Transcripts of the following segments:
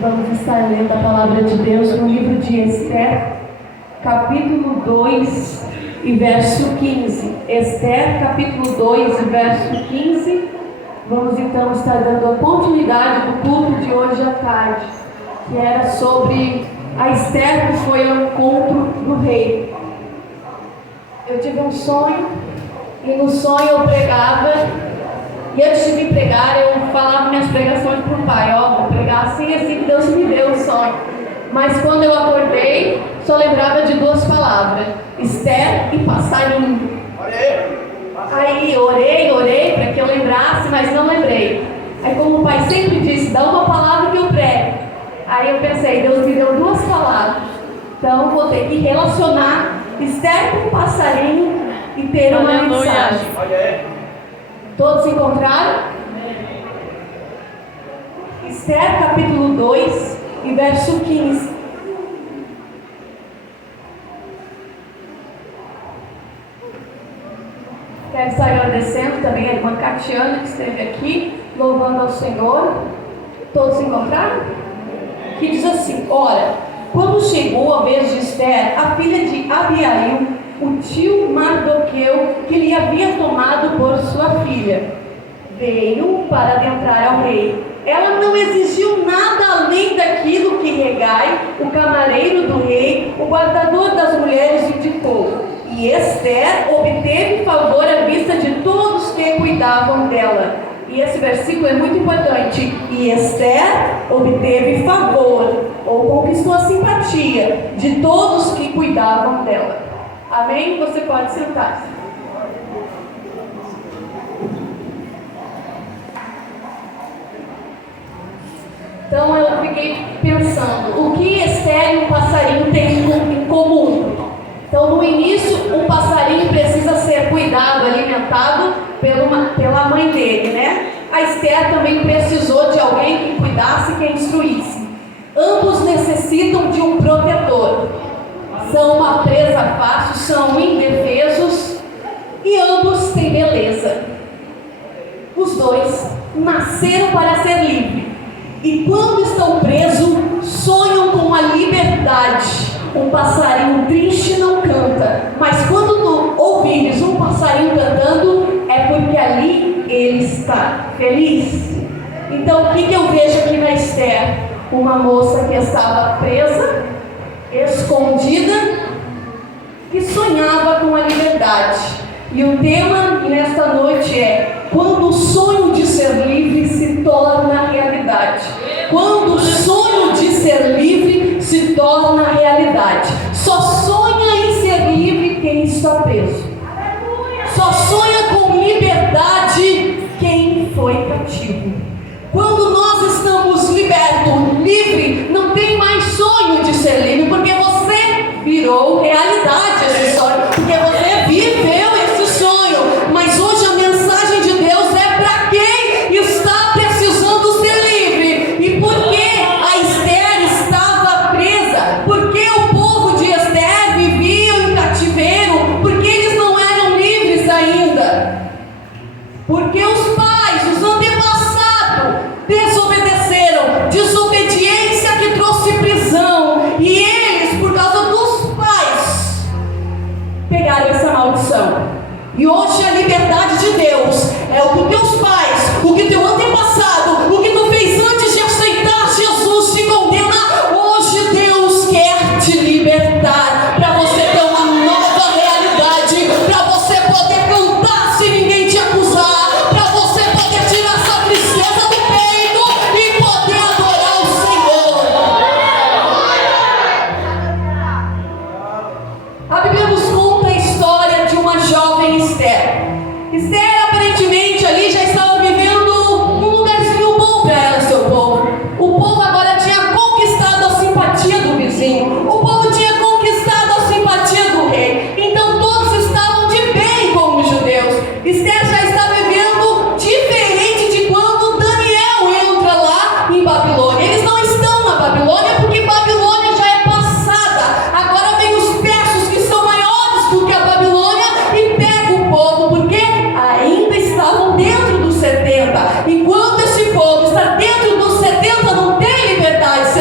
Vamos estar lendo a palavra de Deus no livro de Esther, capítulo 2 e verso 15. Esther, capítulo 2 e verso 15. Vamos então estar dando a continuidade do culto de hoje à tarde, que era sobre a Esther que foi ao encontro do rei. Eu tive um sonho, e no sonho eu pregava, e antes de me pregar eu falava minhas pregações para o pai, vou pregar assim que Deus me deu o sonho. Mas quando eu acordei, só lembrava de duas palavras, Esther e passarinho. Aí orei para que eu lembrasse, mas não lembrei. Aí como o pai sempre disse, dá uma palavra que eu prego. Aí eu pensei, Deus me deu duas palavras, então vou ter que relacionar Esther com passarinho e ter uma mensagem. Todos encontraram? Esther capítulo 2 e verso 15. Quero estar agradecendo também a irmã Catiana que esteve aqui, louvando ao Senhor. Todos encontraram? Que diz assim: ora, quando chegou a vez de Esther, a filha de Abiail, o tio Mardoqueu, que lhe havia tomado por sua filha, veio para adentrar ao rei. Ela não exigiu nada além daquilo que Hegai, o camareiro do rei, o guardador das mulheres, indicou. E Esther obteve favor à vista de todos que cuidavam dela. E esse versículo é muito importante. E Esther obteve favor, ou conquistou a simpatia de todos que cuidavam dela. Amém? Você pode sentar-se. Então eu fiquei pensando, o que Esther e um passarinho têm em comum? Então no início, um passarinho precisa ser cuidado, alimentado pela mãe dele, né? A Esther também precisou de alguém que cuidasse, que instruísse. Ambos necessitam de um protetor. São uma presa fácil, são indefesos e ambos têm beleza. Os dois nasceram para ser livres e quando estão presos, sonham com a liberdade. Um passarinho triste não canta, mas quando tu ouvires um passarinho cantando, é porque ali ele está feliz. Então o que eu vejo aqui na Esther? Uma moça que estava presa, escondida, que sonhava com a liberdade. E o tema nesta noite é: quando o sonho de ser livre se torna realidade. Quando o sonho de ser livre se torna realidade. Só sonha em ser livre quem está preso. Só sonha com liberdade quem foi cativo. Quando nós estamos libertos, livre, não tem mais sonho de ser livre, porque você virou realidade esse sonho, porque você viveu esse sonho. Mas hoje a mensagem de Deus é para quem está precisando ser livre. E por que a Esther estava presa? Por que o povo de Esther vivia em cativeiro? Porque eles não eram livres ainda. Porque os pais, os antepassados, desobedeceram. Desobediência que trouxe prisão. E eles, por causa dos pais, pegaram essa maldição. E hoje a liberdade de Deus é o que teus pais, o que teu antepassado, o que tu fez antes de aceitar Jesus te condena. Hoje Deus quer te libertar, para você ter uma nova realidade, para você poder cantar sem ninguém te acusar, para você poder tirar essa tristeza do peito e poder adorar o Senhor. A Bíblia nos conta a história de uma jovem Esther. Esther aparentemente ali já estava vivendo um lugarzinho bom para ela, seu povo. O povo agora tinha conquistado a simpatia do vizinho. O povo tinha conquistado a simpatia do rei. Então todos estavam de bem como judeus. Esther já está vivendo diferente de quando Daniel entra lá em Babilônia. Eles não estão na Babilônia porque Babilônia já é passada. Agora vem os persas que são maiores do que a Babilônia e pegam o povo, porque ainda estavam dentro dos 70. Enquanto esse povo está dentro dos 70, não tem liberdade.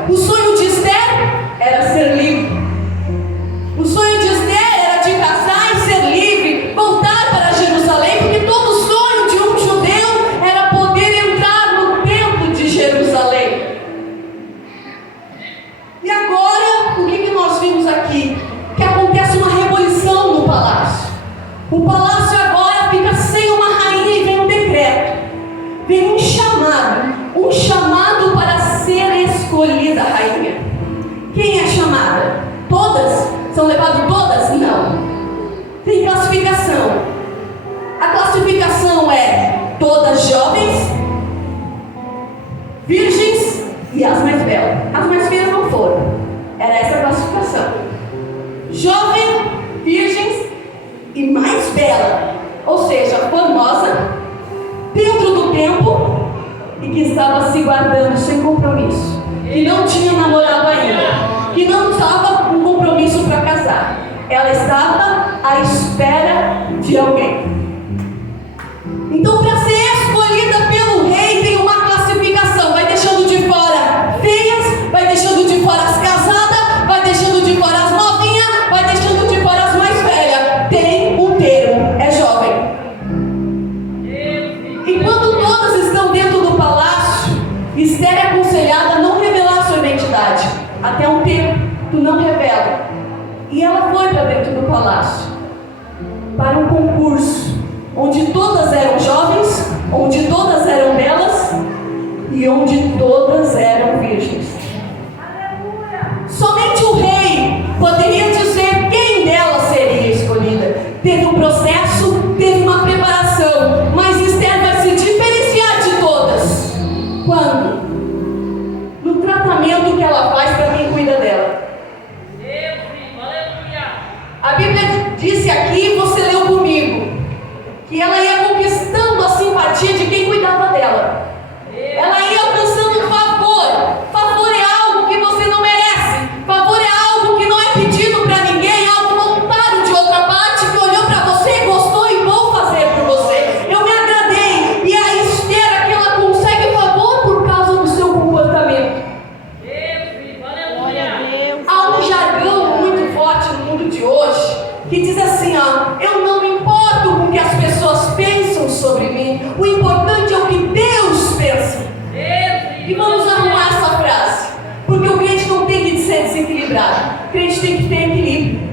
agora. O sonho de Esther era ser livre. O sonho de Esther era de casar e ser livre, voltar para Jerusalém, porque todo sonho de um judeu era poder entrar no templo de Jerusalém. E agora, o que nós vimos aqui? Que acontece uma revolução no palácio. O palácio agora fica sem uma rainha e vem um decreto. Vem um chamado para ser escolhida a rainha. Quem é chamada? Todas? São levadas todas? Não. Tem classificação. A classificação é todas jovens, virgens e as mais belas. As mais feias não foram. Era essa a classificação. Jovem, virgens e mais bela. Ou seja, formosa, dentro do tempo e que estava se guardando sem compromisso. Que não tinha namorado ainda. Que não estava com compromisso para casar. Ela estava à espera de alguém. Então, para ser escolhida pelo rei, tem uma classificação. Vai deixando de fora feias, vai deixando de fora as casadas, vai deixando de fora as novinhas, vai deixando de fora as mais velhas. Tem um termo, é jovem. E quando todas estão dentro do palácio, Esther é aconselhada a não revelar sua identidade. Até um tempo, tu não revela. E ela foi para dentro do palácio, para um concurso, onde todas eram jovens, onde todas eram belas e onde todas eram virgens. Somente o rei poderia dizer quem delas seria escolhida. Teve um processo, teve uma preparação, mas Esther vai se diferenciar de todas. Quando? No tratamento que ela faz para quem cuida dela. A Bíblia disse aqui, você leu comigo, que ela ia conquistando a simpatia de quem cuidava dela. Ela ia alcançando favor. Favor é algo que você não merece. Favor é algo que não é pedido para ninguém, é algo voluntário de outra parte que olhou para você e gostou e vou fazer por você. Eu me agradei. E a Esther que ela consegue favor por causa do seu comportamento. Há um jargão muito forte no mundo de hoje que diz assim, eu não me importo com o que as pessoas pensam sobre mim, o importante é o que Deus pensa. E vamos arrumar essa frase, porque o crente não tem que ser desequilibrado, o crente tem que ter equilíbrio.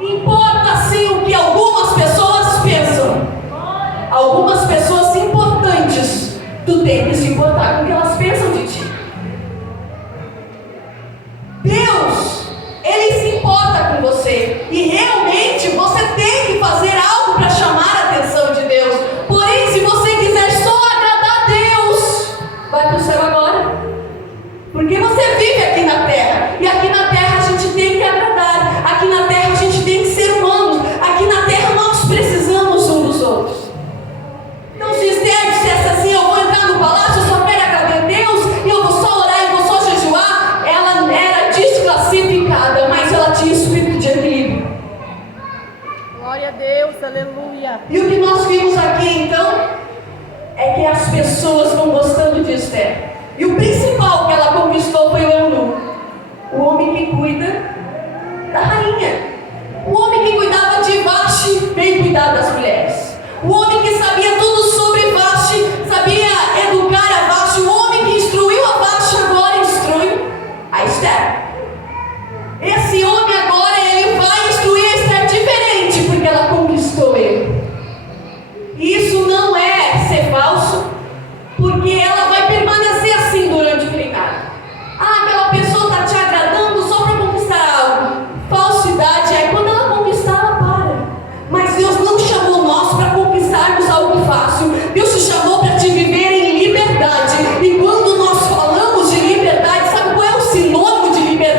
Importa sim o que algumas pessoas pensam, algumas pessoas importantes, tu tem que se importar com o que elas pensam de ti. Deus, Ele se importa com você e realmente você tem que fazer algo para chamar a atenção de Deus. Porém, se você quiser só agradar a Deus, vai para o céu agora, porque você vive aqui na terra e aqui na terra a gente tem que agradar, aqui na terra a gente tem que ser humano, aqui na terra nós precisamos uns dos outros. Então, se Esther dissesse assim, eu vou entrar no palácio, eu só quero agradar a Deus e eu vou só orar e vou só jejuar, ela era desclassificada, mas ela tinha espírito de equilíbrio. Glória a Deus, aleluia. E o que nós vimos aqui então é que as pessoas vão gostando de Esther. E o principal que ela conquistou foi o eunuco, o homem que cuida da rainha, o homem que cuidava de Vasti veio cuidar das mulheres, o homem que sabia tudo sobre Vasti, sabia educar a Vasti, o homem que instruiu a Vasti agora instrui a Esther. Esse homem agora ele vai instruir a Esther diferente, porque ela conquistou ele. E isso não é ser falso, porque ela vai permanecer assim durante o reinado. Aquela pessoa está te agradando só para conquistar algo. Falsidade é quando ela conquistar, ela para. Mas Deus não chamou nós para conquistarmos algo fácil. Deus te chamou para te viver em liberdade. E quando nós falamos de liberdade, sabe qual é o sinônimo de liberdade?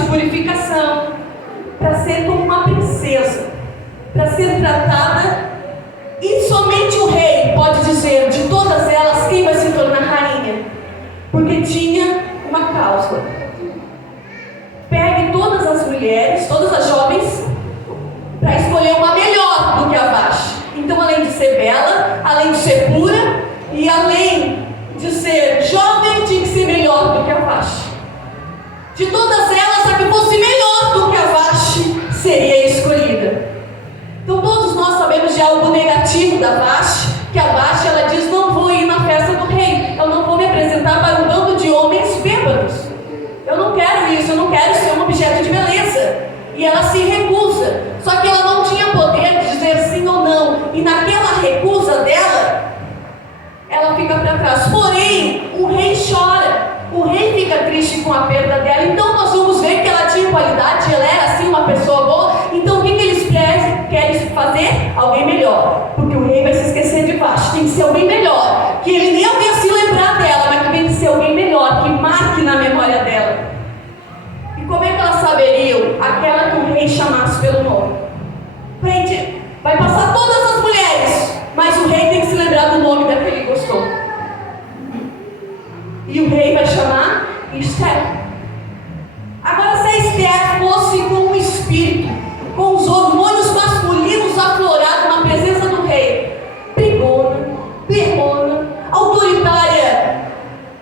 de purificação, para ser como uma princesa, para ser tratada, e somente o rei pode dizer de todas elas quem vai se tornar rainha, porque tinha uma cláusula. Pegue todas as mulheres, todas as jovens, para escolher uma melhor do que a Vashti. Então, além de ser bela, além de ser pura, e além de ser jovem, tinha que ser melhor do que a Vashti. De todas elas, a que fosse melhor do que a Vashti seria escolhida. Então, todos nós sabemos de algo negativo da Vashti, que a Vashti, ela diz: não vou ir na festa do rei, eu não vou me apresentar para um bando de homens bêbados. Eu não quero isso, eu não quero ser um objeto de beleza. E ela se recusa. Só que ela não tinha poder de dizer sim ou não. E naquela recusa dela, ela fica para trás. Porém, o rei chora. O rei fica triste com a perda dela. Então nós vamos ver que ela tinha qualidade, ela era assim uma pessoa boa. Então o que eles querem fazer? Alguém melhor. Porque o rei vai se esquecer de Vashti. Tem que ser alguém melhor. Que ele nem havia se lembrar dela, mas que tem que ser alguém melhor, que marque na memória dela. E como é que elas saberiam? Aquela que o rei chamasse pelo nome. Gente, vai passar todas as mulheres, mas o rei tem que se lembrar do nome daquele que gostou. E o rei vai chamar Esther. Agora, se a Esther fosse com o espírito, com os hormônios masculinos aflorados na presença do rei, brigona, berrona, autoritária,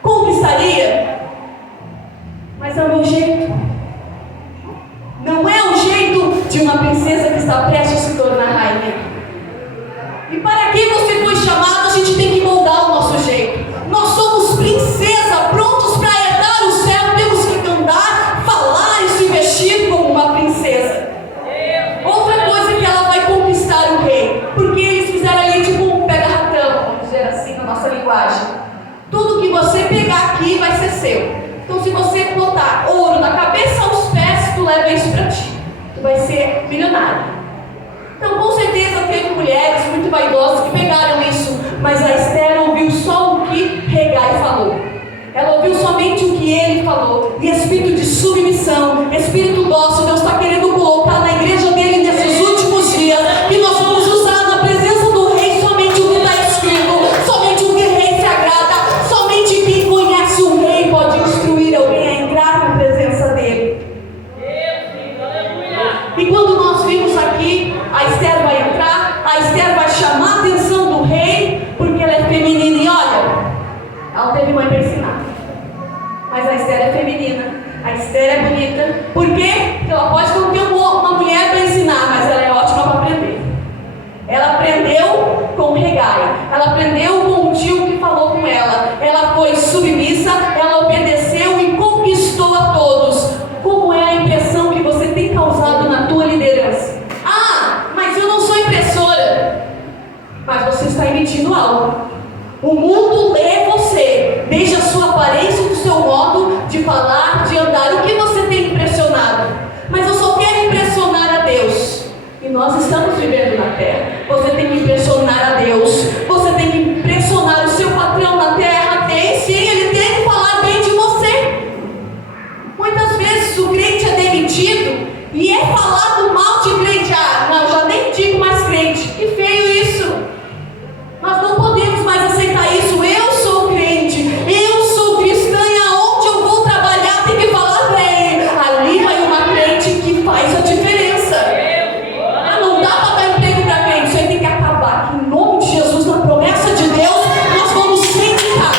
conquistaria? Mas é o meu jeito. Não é o jeito de uma princesa que está prestes a se tornar rainha. E para quem você foi chamado, a gente tem que moldar o nosso jeito. Nós somos princesa, prontos para herdar o céu. Temos que andar, falar e se vestir como uma princesa. Outra coisa que ela vai conquistar o rei, porque eles fizeram ali tipo um pega-ratão, vamos dizer assim na nossa linguagem. Tudo que você pegar aqui vai ser seu. Então, se você botar ouro da cabeça aos pés, tu leva isso para ti. Tu vai ser milionário. Então, com certeza, teve mulheres muito vaidosas que pegaram isso. Mas a Esther ouviu só o que Hegai falou. Ela ouviu somente o que ele falou. E espírito de submissão, espírito dócil, Deus está querendo colocar na igreja dele nesses últimos dias. Que nós vamos usar na presença do rei somente o que está escrito. Somente o que o rei se agrada. Somente quem conhece o rei pode instruir alguém a entrar na presença dele. E quando nós vimos aqui, a Esther vai entrar, a Esther vai chamar a atenção do rei, porque ela é feminina. E olha, ela teve mãe para ensinar, mas a Esther é feminina, a Esther é bonita. Por quê? Porque ela pode não ter uma mulher para ensinar, mas ela é ótima para aprender. Ela aprendeu com Hegai, ela aprendeu com o tio que falou com ela. Ela foi submissa, ela obedeceu e conquistou a todos. Como é a impressão que você tem causado na tua liderança? Ah, mas eu não sou impressora. Mas você está emitindo algo. O mundo lê você, desde a sua aparência e do seu modo de falar, de andar. O que você tem impressionado? Mas eu só quero impressionar a Deus. E nós estamos vivendo na terra. Você tem que impressionar a Deus. Você tem que impressionar o seu patrão na terra. Tem sim, ele tem que falar bem de você. Muitas vezes o crente é demitido e é falado mal de crente. Ah, não, já nem digo mais crente. Que feio isso. Nós não podemos mais aceitar isso. Eu sou crente, eu sou cristã, e aonde eu vou trabalhar tem que falar bem. Ali vai uma crente que faz a diferença. Não dá para dar emprego para crente. Isso aí tem que acabar. Em nome de Jesus, na promessa de Deus, nós vamos ser indicados.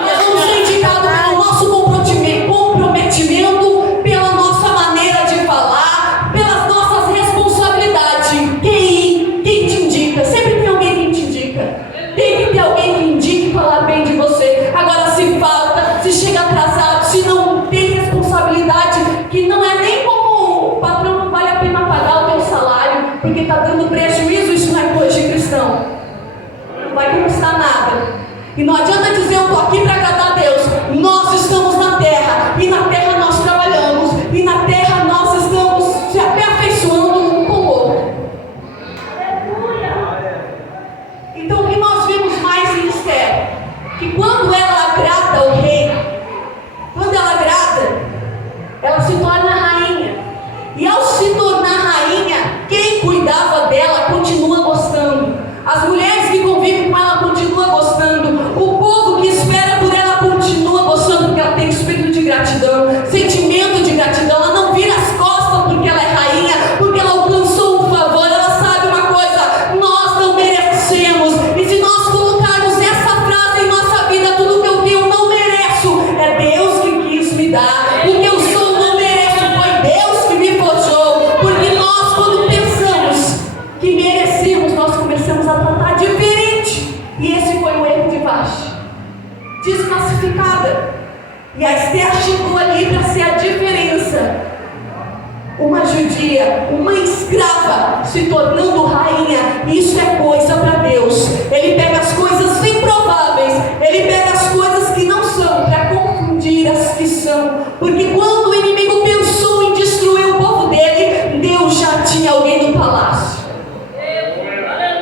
Nós vamos ser indicados pelo nosso comprometimento, pela nossa maneira de falar, pelas nossas responsabilidades. Quem te indica? Sempre tem alguém que te indica. Tem que ter alguém que indique falar bem de você. Agora, se falta, se chega atrasado, se não tem responsabilidade, que não é nem como o patrão, não vale a pena pagar o teu salário, porque está dando prejuízo, isso não é coisa de cristão. Não vai conquistar nada. E não adianta dizer eu estou aqui para agradar a Deus. Nós estamos na terra, e na terra nós trabalhamos, e na terra nós estamos se aperfeiçoando um com o outro. Então o que nós vimos mais em Esther? Que quando ela agrada o rei, quando ela agrada, desclassificada. E a Esther chegou ali para ser a diferença. Uma judia, uma escrava, se tornando rainha. Isso é coisa para Deus. Ele pega as coisas improváveis, Ele pega as coisas que não são, para confundir as que são. Porque quando o inimigo pensou em destruir o povo dele, Deus já tinha alguém no palácio.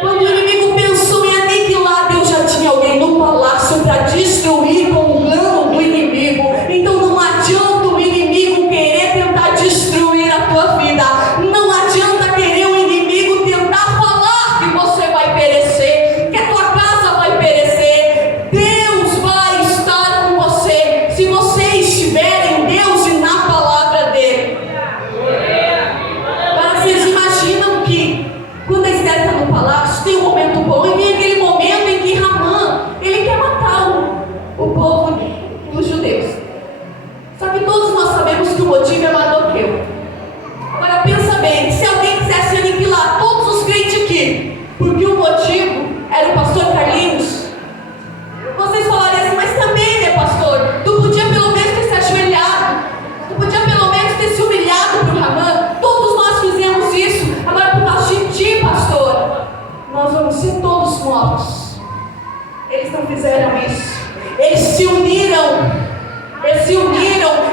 Quando o inimigo pensou em aniquilar, Deus já tinha alguém no palácio para destruir com o plano do inimigo. Então não adianta o inimigo querer tentar destruir a tua vida. Não adianta querer o inimigo tentar falar que você vai perecer, que a tua casa vai perecer. Deus vai estar com você se você estiver em Deus e na palavra dele. Agora vocês imaginam que quando a Esther está no palácio, tem um momento bom, e vem aquele momento em que Ramã, ele quer matar o povo dos judeus. Só que todos nós sabemos que o motivo é Mardoqueu. Agora pensa bem, se alguém quisesse aniquilar todos os crentes aqui, porque o motivo era o pastor Carlinhos, vocês falariam assim, mas também, né, pastor, tu podia pelo menos ter se ajoelhado, tu podia pelo menos ter se humilhado para o Ramã. Todos nós fizemos isso. Agora por causa de ti, pastor, nós vamos ser todos mortos. Eles não fizeram isso. Eles se uniram.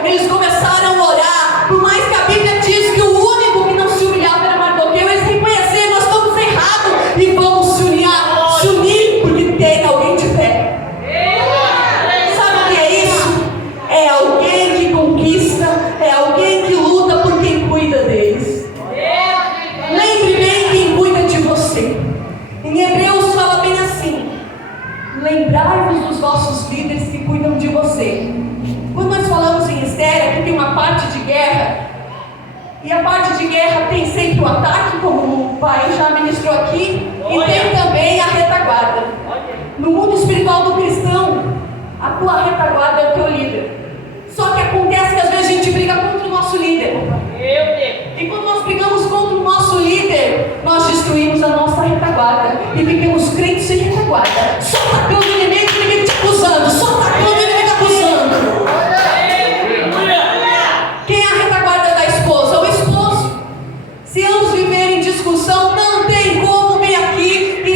Eles começaram a orar. Por mais que a Bíblia diz que o único que não se humilhava era Mardoqueu, eles reconheceram, nós estamos errados e vamos se unir porque tem alguém de pé. Sabe o que é isso? É alguém que conquista, é alguém que luta por quem cuida deles. Lembre bem quem cuida de você. Em Hebreus fala bem assim: lembrai-vos dos vossos líderes que cuidam de você. Quando nós falamos em Esther, aqui tem uma parte de guerra, e a parte de guerra tem sempre o ataque, como o pai já ministrou aqui, e tem também a retaguarda. No mundo espiritual do cristão, a tua retaguarda é o teu líder. Só que acontece que às vezes a gente briga contra o nosso líder. E quando nós brigamos contra o nosso líder, nós destruímos a nossa retaguarda e ficamos crentes sem retaguarda, só atacando o inimigo te acusando, só atacando o inimigo acusando. Quem é a retaguarda da esposa? O esposo. Se ambos viverem em discussão, não tem como vir aqui e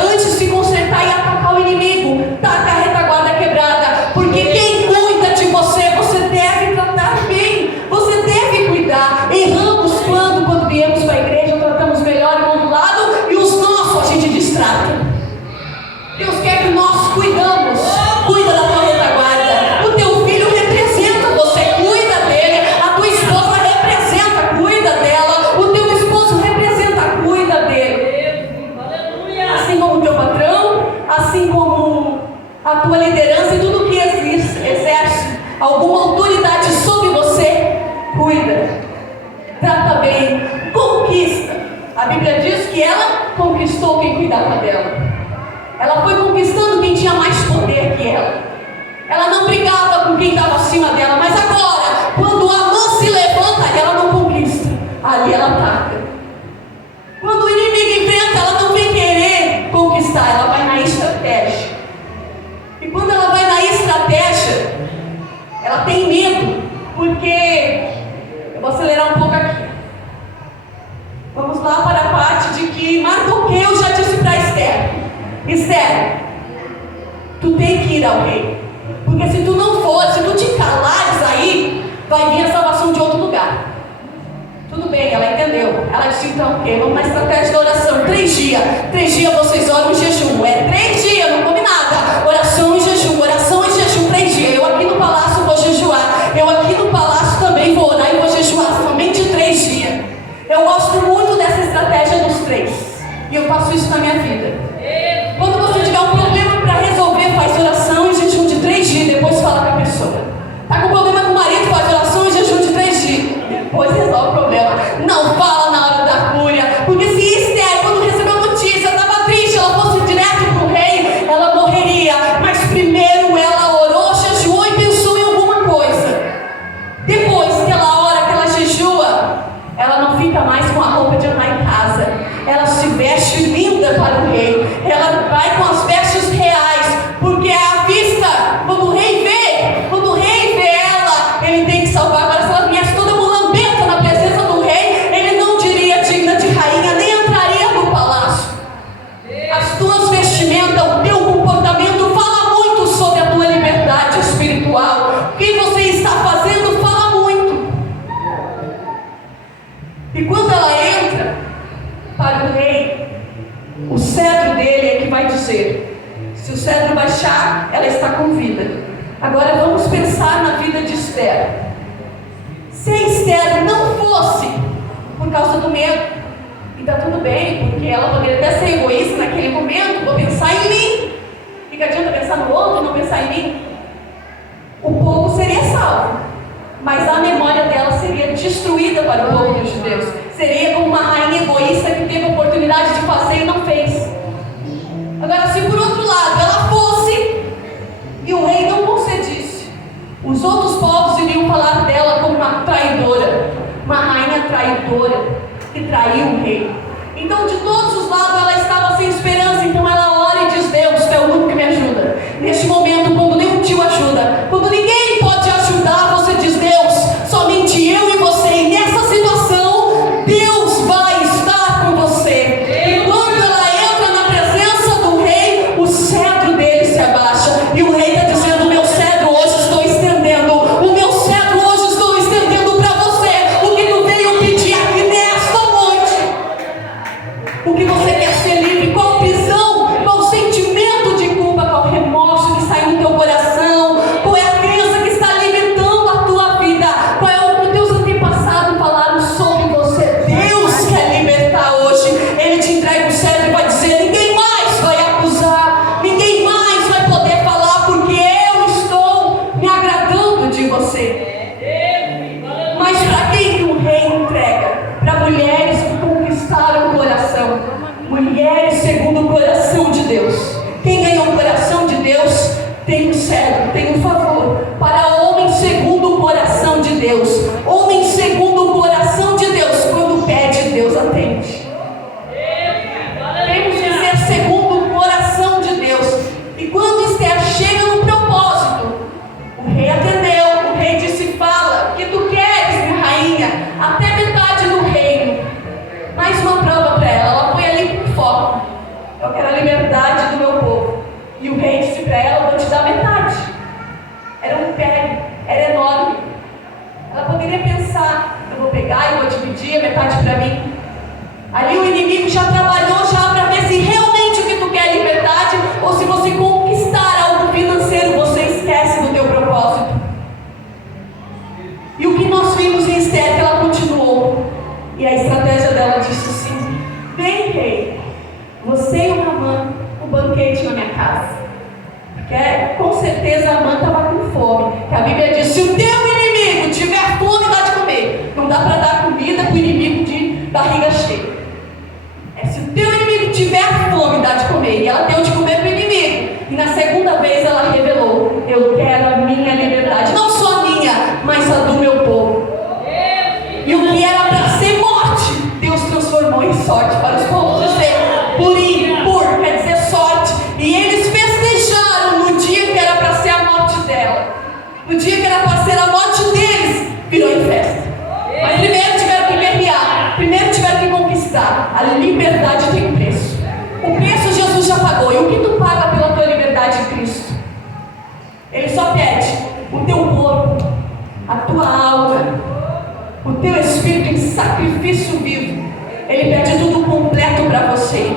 antes de se consertar e atacar o inimigo. Tá com a retaguarda quebrada, porque quem cuida de você, você deve tratar bem, você deve cuidar. Erramos quando viemos para a igreja, tratamos melhor em um lado e os nossos a gente distrata. Deus quer que nós cuidamos. Cuida da tua retaguarda. O teu filho representa você, cuida dele. A tua esposa representa, cuida dela. O teu esposo representa, cuida dele. Assim como o teu patrão, assim como a tua liderança e tudo que exerce alguma autoridade sobre você, cuida. Trata bem, conquista. A Bíblia diz que ela conquistou quem cuidava dela. Ela foi conquistando quem tinha mais poder que ela. Ela não brigava com quem estava acima dela, mas agora, quando a mão se levanta, ela não conquista. Ali ela ataca. Quando o inimigo enfrenta, ela não vem querer conquistar, ela vai na estratégia. E quando ela vai na estratégia, ela tem medo, porque eu vou acelerar um pouco aqui. Vamos lá para a parte de que Mardoqueu já disse para Esther: Esther, tu tem que ir ao rei, porque se tu não for, se tu te calares aí, vai vir a salvação de outro lugar. Tudo bem, ela entendeu. Ela disse: então o quê? Vamos na estratégia da oração. 3 dias. 3 dias vocês oram em jejum. É 3 dias, não come nada. Oração e jejum, 3 dias. Eu aqui no palácio vou jejuar. Eu aqui no palácio também vou orar e vou jejuar. Somente 3 dias. Eu gosto muito dessa estratégia dos 3. E eu faço isso na minha vida. Quando você tiver um problema para resolver, faz oração e jejum de 3 dias. Depois fala com a pessoa. Está com problema com o marido, faz oração e jejum de 3 dias. Depois resolve o problema. Não fala na hora da cúria. Porque se Esther, quando recebeu a notícia, estava triste, ela fosse direto para o rei, ela morreria. Mas primeiro ela orou, jejuou e pensou em alguma coisa. Depois que ela ora, que ela jejua, ela não fica mais com a roupa de andar em casa. Ela se veste linda para o rei. Ela vai com as vestes reais, porque é a vista dizer. Se o cedro baixar, ela está com vida. Agora vamos pensar na vida de Esther. Se a Esther não fosse por causa do medo, e está tudo bem, porque ela poderia até ser egoísta naquele momento, vou pensar em mim. O que adianta pensar no outro e não pensar em mim? O povo seria salvo, mas a memória dela seria destruída para o povo dos judeus. Seria como uma rainha egoísta que teve a oportunidade de fazer e não fez. Agora, se por outro lado ela fosse e o rei não concedisse, os outros povos iriam falar dela como uma traidora, uma rainha traidora que traiu o rei. Então, de todos os lados ela estava sem esperança. Então ela ora e diz: Deus, tu é o único que me ajuda. Neste momento, quando nenhum tio ajuda, quando ninguém pode ajudar, você diz: Deus, somente eu e você. E nessa situação, Deus vai estar com você. E quando ela entra na presença do rei, o cetro dele se abaixa. E o rei está dizendo: meu cetro hoje estou estendendo. O meu cetro hoje estou estendendo para você. O que tu veio pedir aqui nesta noite. O que você quer ser livre? Qual prisão? Qual sentimento de culpa? Qual remorso que sai no teu coração? Qual é a crença que está limitando a tua vida? Qual é o que teus antepassados falaram sobre você? Deus quer libertar hoje. Ele te entrega o cetro e vai dizer: ninguém mais vai acusar, ninguém mais vai poder falar, porque eu estou me agradando de você. Mas para quem que o rei entrega? Para mulheres que conquistaram o coração. Mulheres segundo o coração de Deus. Quem ganhou o coração de Deus tem o cetro, tem o favor. Para homens segundo o coração de Deus. Homem segundo o coração de Deus. Quando pede, Deus atende. Temos que ser segundo o coração de Deus. E quando Esther chega no propósito, o rei atendeu. O rei disse: fala, o que tu queres, minha rainha? Até metade do reino. Mais uma prova para ela. Ela foi ali com foco. Eu quero a liberdade do meu povo. E o rei disse para ela: vou te dar metade. Era um império, era enorme. Ela poderia pensar: eu vou pegar e vou dividir a metade para mim. Ali o inimigo já trabalhou já para ver se realmente o que tu quer é liberdade, ou se você conquistar algo financeiro, você esquece do teu propósito. E o que nós vimos em Esther, que ela continuou. E a estratégia dela disse assim: vem, rei, você e o Hamã, o banquete na minha casa. Porque com certeza a Hamã estava com fome. Que a Bíblia diz: se o teu inimigo tiver fome, dá de comer. Não dá para dar comida para o inimigo de barriga cheia. Se o teu inimigo tiver fome, dá de comer. E ela deu de comer para o inimigo. E na segunda vez ela revelou: eu quero a minha liberdade. Não só a minha, mas a do meu povo. E o que era para ser morte, Deus transformou em sorte para os povos. Pur quer dizer sorte. E eles festejaram no dia que era para ser a morte dela. No dia que era para ser a morte deles, virou em festa. Mas primeiro tiveram que guerrear. Primeiro tiveram que conquistar. A liberdade tem preço. O preço Jesus já pagou. E o que tu paga pela tua liberdade em Cristo? Ele só pede o teu corpo, a tua alma, o teu espírito em sacrifício vivo. Ele pede tudo completo para você.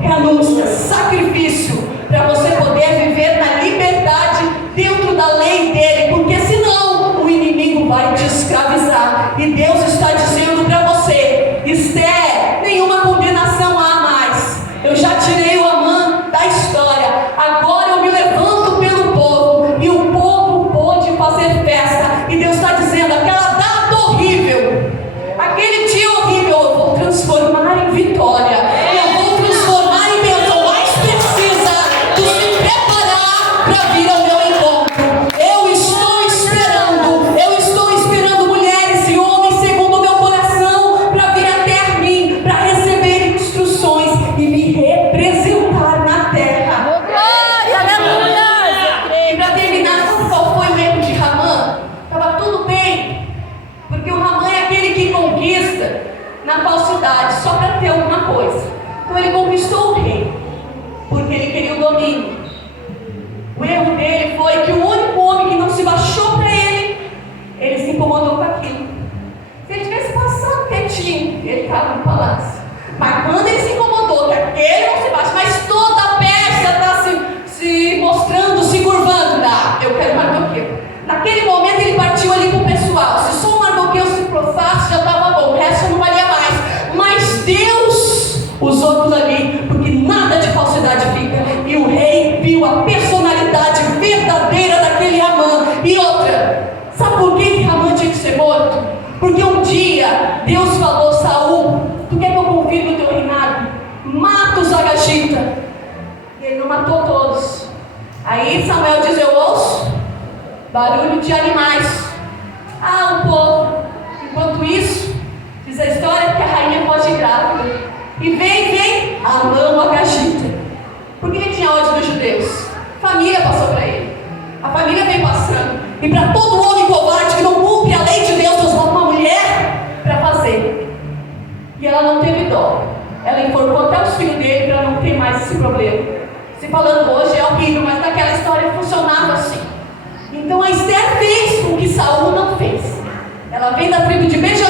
Renúncia, sacrifício, para você poder viver na liberdade dentro da lei dele. Porque senão o inimigo vai te escravizar. E Deus está dizendo para você: Esther, nenhuma condenação há mais. Eu já tirei o Hamã da história. Agora eu me levanto pelo povo. E o povo pôde fazer festa. E Deus está dizendo: aquela data horrível, aquele dia horrível, eu vou transformar em vitória. Eu vou transformar em bênção. Mas precisa de se preparar para vir ao meu encontro. Eu estou esperando mulheres e homens segundo o meu coração para vir até mim, para receber instruções e me representar na terra. Glória, aleluia! E para terminar, sabe qual foi o erro de Hamã? Estava tudo bem, porque o Hamã é aquele que conquista na falsidade, só para ter alguma coisa. Então ele conquistou o rei, porque ele queria o domínio. O erro dele foi que o único homem que não se baixou para ele se incomodou com aquilo. Se ele tivesse passado quietinho, ele estava no palácio. Mas quando ele se incomodou, que aquele não se baixa, mas toda a Pérsia se mostrando, se curvando. Não, eu quero Mardoqueu. Naquele momento ele partiu ali para o pessoal. Se só o Mardoqueu se prostrasse, já estava bom, o resto não valia mais. Mas Deus usou tudo ali, porque nada de falsidade fica. E o rei viu a personalidade verdadeira daquele Amã. E outra, sabe por que Amã tinha que ser morto? Porque um dia Deus falou: Saul, tu quer que eu confie no teu reinado? Mata os agagitas. E ele não matou todos. Aí Samuel diz: eu ouço barulho de animais. O povo. Enquanto isso, diz a história que a rainha foge grávida. E vem Amã o agagita. Por que ele tinha ódio dos judeus? A família passou para ele. A família vem passando. E para todo homem covarde que não cumpre a lei de Deus, Deus bota uma mulher para fazer. E ela não teve dó. Ela enforcou até os filhos dele para não ter mais esse problema. Se falando hoje é horrível, mas naquela história funcionava assim. Então a Esther fez o que Saul não fez. Ela vem da tribo de Benjamim.